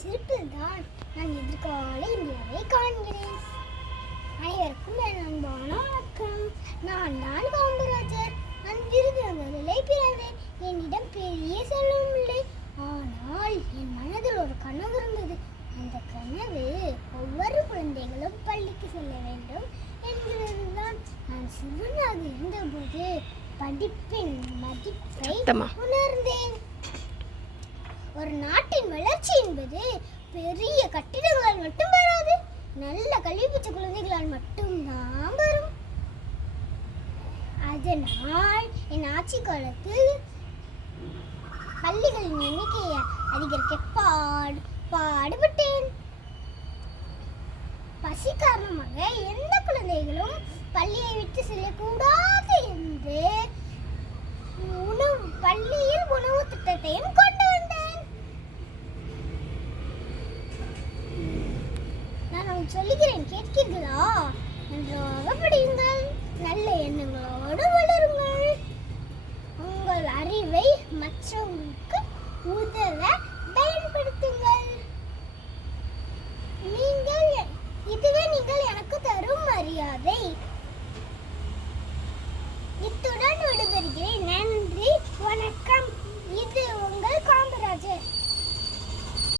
சிரிப்பில் தான் நான் எதிர்கால இந்தியாவை காண்கிறேன். அனைவருக்கும் என் அன்பான வணக்கம். நான் தான் காமராஜர். நான் விருதுநகரிலே பிறந்தேன். என்னிடம் பெரிய செல்வம் இல்லை. ஆனால் என் மனதில் ஒரு கனவு இருந்தது. அந்த கனவு ஒவ்வொரு குழந்தைகளும் பள்ளிக்கு செல்ல வேண்டும் என்கிறதுதான். நான் சிறுவனாக இருந்தபோது படிப்பின் மதிப்பை உணர்ந்தேன். ஒரு நாட்டின் வளர்ச்சி என்பது பெரிய கட்டிடங்களால் மட்டும் வராது, நல்ல கல்வி பெற்ற குழந்தைகளால் மட்டும்தான் வரும். அதனால் என் ஆட்சி காலத்தில் பள்ளிகளின் எண்ணிக்கையை அதிகரிக்க பாடுபட்டேன். பசி காரணமாக எந்த குழந்தைகளும் பள்ளியை விட்டு செல்லக்கூடாது என்று பள்ளியில் உணவு திட்டத்தையும் கொண்டு வந்தேன். நான் சொல்லுகிறேன், கேட்கிறீர்களா? நன்றாக படியுங்கள்.